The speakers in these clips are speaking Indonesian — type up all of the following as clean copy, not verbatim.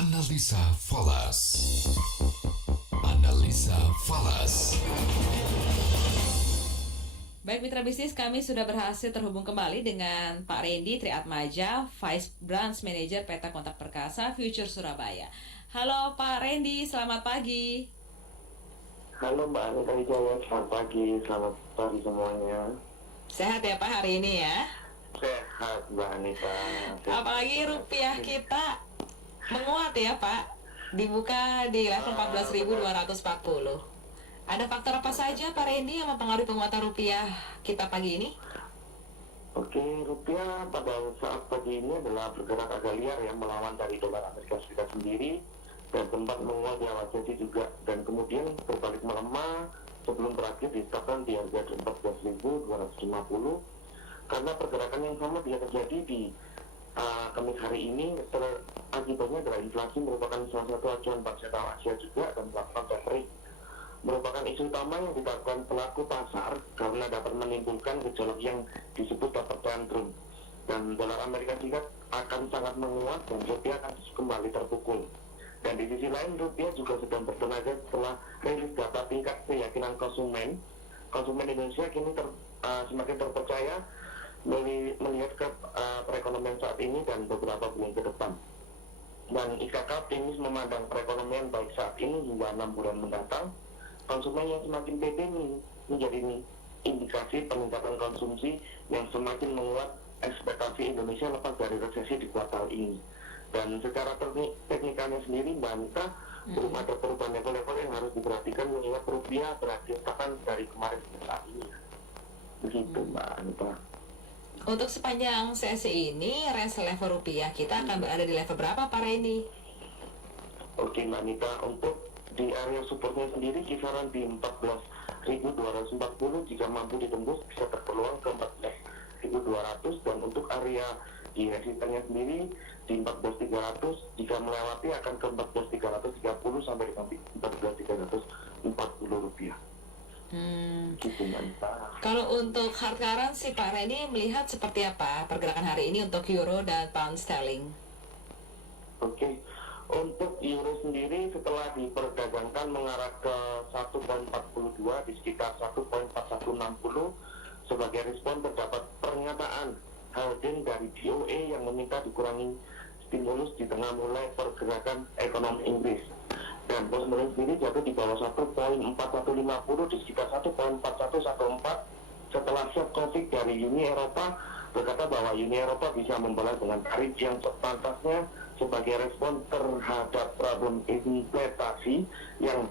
Analisa Falas. Analisa Falas. Baik mitra bisnis, kami sudah berhasil terhubung kembali dengan Pak Randy Triatmaja, Vice Branch Manager Peta Kontak Perkasa Future Surabaya. Halo Pak Randy, selamat pagi. Halo Mbak Anita Wijaya, selamat pagi semuanya. Sehat ya Pak hari ini ya? Sehat Mbak Anita. Apalagi rupiah kita menguat ya Pak, dibuka di level 14.240. Ada faktor apa saja Pak Randy yang mempengaruhi penguatan rupiah kita pagi ini? Oke, rupiah pada saat pagi ini adalah bergerak agak liar ya, melawan dari dolar Amerika Serikat sendiri dan sempat menguat di awal jadi juga, dan kemudian berbalik melemah sebelum berakhir ditetapkan di harga 14.250 karena pergerakan yang sama dia terjadi di Kamis hari ini. Akibatnya adalah inflasi merupakan salah satu acuan Bank Sentral Asia juga, dan melakukan tapering merupakan isu utama yang dilakukan pelaku pasar karena dapat menimbulkan gejolak yang disebut dapat tantrum, dan dolar Amerika Serikat akan sangat menguat dan rupiah akan kembali terpukul. Dan di sisi lain rupiah juga sedang bertenaga setelah rilis data tingkat keyakinan konsumen Indonesia kini semakin terpercaya melihat ke perekonomian saat ini dan beberapa bulan ke depan. Dan IKK optimis memandang perekonomian baik saat ini hingga 6 bulan mendatang. Konsumen yang semakin pede menjadi indikasi peningkatan konsumsi yang semakin menguat ekspektasi Indonesia lepas dari resesi di kuartal ini. Dan secara teknikalnya sendiri Mbak Anita, belum ada perubahan level-level yang harus diperhatikan mengingat rupiah berhasil tahan dari kemarin sampai saat ini. Begitu Mbak Anita. Untuk sepanjang sesi ini, range level rupiah kita akan berada di level berapa Pak Randy? Oke Mbak Anita, untuk di area supportnya sendiri kisaran di 14.240, jika mampu ditembus bisa terpeluang ke 14.200, dan untuk area di resistennya sendiri di 14.300, jika melewati akan ke 14.330 sampai dengan 14.340 rupiah. Gitu Mbak Anita. Kalau untuk hard currency Pak Randy melihat seperti apa pergerakan hari ini untuk euro dan pound sterling? Oke. Untuk euro sendiri setelah diperdagangkan mengarah ke 1.42 di sekitar 1.4160 sebagai respon terdapat pernyataan holding dari BOE yang meminta dikurangi stimulus di tengah mulai pergerakan ekonomi Inggris. Dan pound sterling sendiri jatuh di bawah 1.4150 di sekitar 1.4114 setelah shock COVID dari Uni Eropa berkata bahwa Uni Eropa bisa membalas dengan tarif yang sepantasnya sebagai respon terhadap problem inflasi yang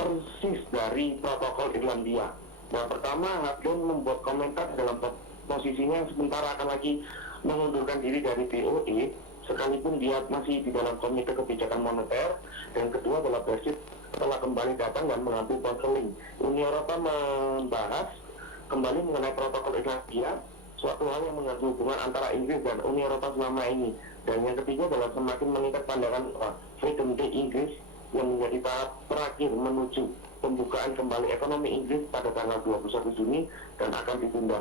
persis dari protokol Irlandia. Nah, pertama, Hardon membuat komentar dalam posisinya sementara akan lagi mengundurkan diri dari BOE, sekalipun dia masih di dalam komite kebijakan moneter. Dan kedua adalah Brexit telah kembali datang dan mengambil pound. Uni Eropa membahas kembali mengenai protokol Irlandia, suatu hal yang mengganggu hubungan antara Inggris dan Uni Eropa selama ini. Dan yang ketiga adalah semakin meningkat pandangan Freedom Day Inggris yang menjadi tahap terakhir menuju pembukaan kembali ekonomi Inggris pada tanggal 21 Juni dan akan ditunda.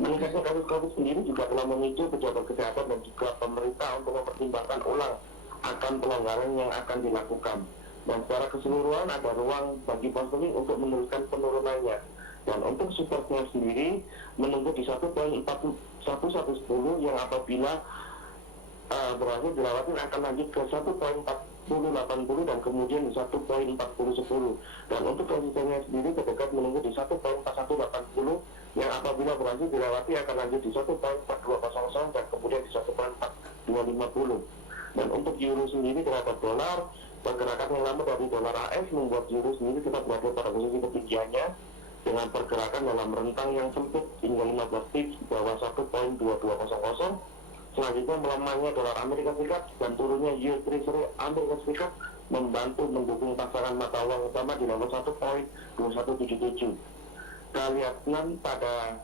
Meningkatnya kasus COVID sendiri juga telah memicu pejabat kesehatan dan juga pemerintah untuk mempertimbangkan ulang akan pelonggaran yang akan dilakukan. Dan secara keseluruhan ada ruang bagi pound sterling untuk meneruskan penurunannya. Dan untuk supportnya sendiri menunggu di 1.4110 yang apabila berhasil dilewati akan lanjut ke 1.4080 dan kemudian di 1.4010. Dan untuk resistennya sendiri terdekat menunggu di 1.4180 yang apabila berhasil dilewati akan lanjut di 1.4200 dan kemudian di 1.4250. Dan untuk euro sendiri terhadap dolar, pergerakan yang lama dari dolar AS membuat euro sendiri tetap berada pada posisi ketinggiannya dengan pergerakan dalam rentang yang sempit hingga 15 pips di bawah 1.2200. Selanjutnya melemahnya dolar Amerika Serikat dan turunnya yield Treasury Amerika Serikat membantu mendukung pasaran mata uang utama di level 1.2177. Kelihatan pada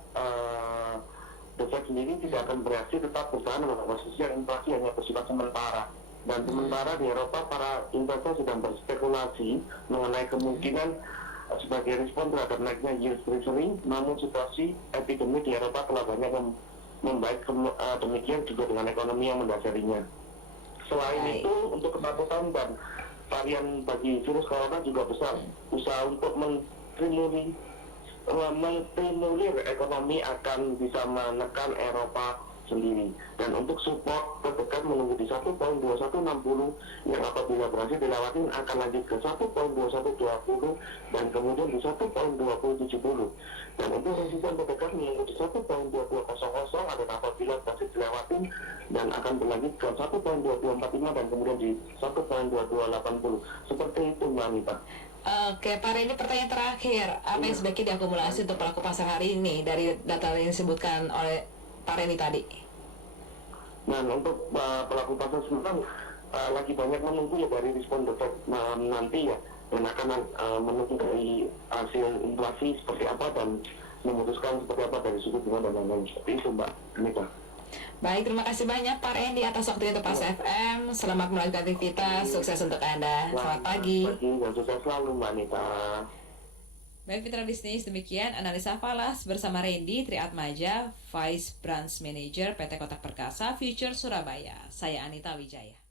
The Fed sendiri tidak akan bereaksi, tetap bertahan dalam posisi yang inflasi hanya bersifat sementara. Dan sementara di Eropa para investor sedang berspekulasi mengenai kemungkinan sebagai respon terhadap naiknya yield Treasury, namun situasi epidemi di Eropa telah banyak membaik, demikian juga dengan ekonomi yang mendasarinya. Selain Baik. itu, untuk ketakutan dan varian bagi virus corona juga besar. Usaha untuk menstimulir ekonomi akan bisa menekan Eropa sendiri. Dan untuk support terdekat menunggu di 1.2160 yang apabila berhasil dilewatin akan lanjut ke 1.2120 dan kemudian di 1.2070. Dan untuk resisten terdekat menunggu di 1.2200 dan apabila berhasil dilewatin dan akan berlanjut ke 1.2245 dan kemudian di 1.2280. Seperti itu Mbak Anita. Oke, Pak Randy, pertanyaan terakhir. Apa yang sebaiknya diakumulasi untuk pelaku pasar hari ini dari data yang disebutkan oleh Pak Randy tadi? Nah, untuk pelaku pasar sekarang lagi banyak menunggu ya dari respon The Fed nanti ya, dan akan menunggu dari hasil inflasi seperti apa dan memutuskan seperti apa dari suku bunga dan lain-lain. Seperti itu Mbak Anita. Baik, terima kasih banyak Pak Randy atas waktunya untuk Pas FM. Selamat melanjutkan aktivitas, sukses untuk Anda. Selamat pagi. Dan sukses selalu Mbak Anita. Baik Mitra Bisnis, demikian analisa falas bersama Randy Triatmaja, Vice Branch Manager PT Kotak Perkasa Future Surabaya. Saya Anita Wijaya.